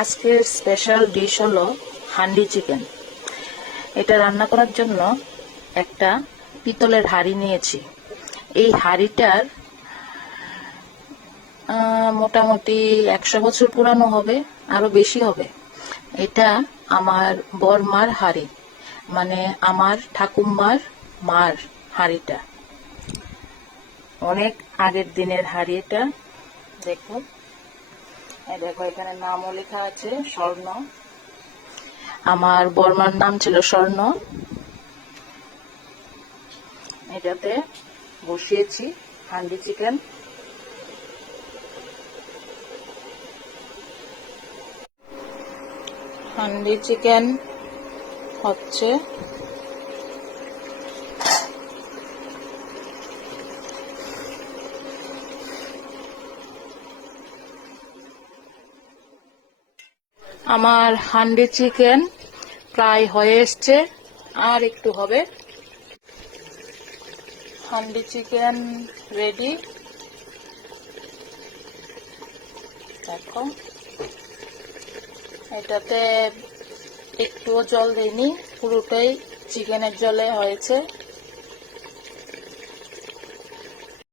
আজকের special dish হলো handi chicken. এটা রান্না করার জন্য একটা পিতলের হাঁড়ি নিয়েছি। এই হাঁড়িটার মোটামুটি 100 বছর পুরানো হবে, আরো বেশি হবে। এটা আমার বড়মার হাঁড়ি, মানে আমার ঠাকুমার মার হাঁড়িটা। অনেক আগের দিনের হাঁড়ি এটা। দেখুন, দেখো এখানে নামও লেখা আছে স্বর্ণ। আমার বড়মার নাম ছিল স্বর্ণ। এটাতে বসিয়েছি হান্ডি চিকেন। হান্ডি চিকেন হচ্ছে আমার হান্ডি চিকেন প্রায় হয়ে এসছে, আর একটু হবে। Handi chicken ready. দেখো, এটাতে একটুও জল দিইনি, পুরোটাই চিকেনের জলে হয়েছে।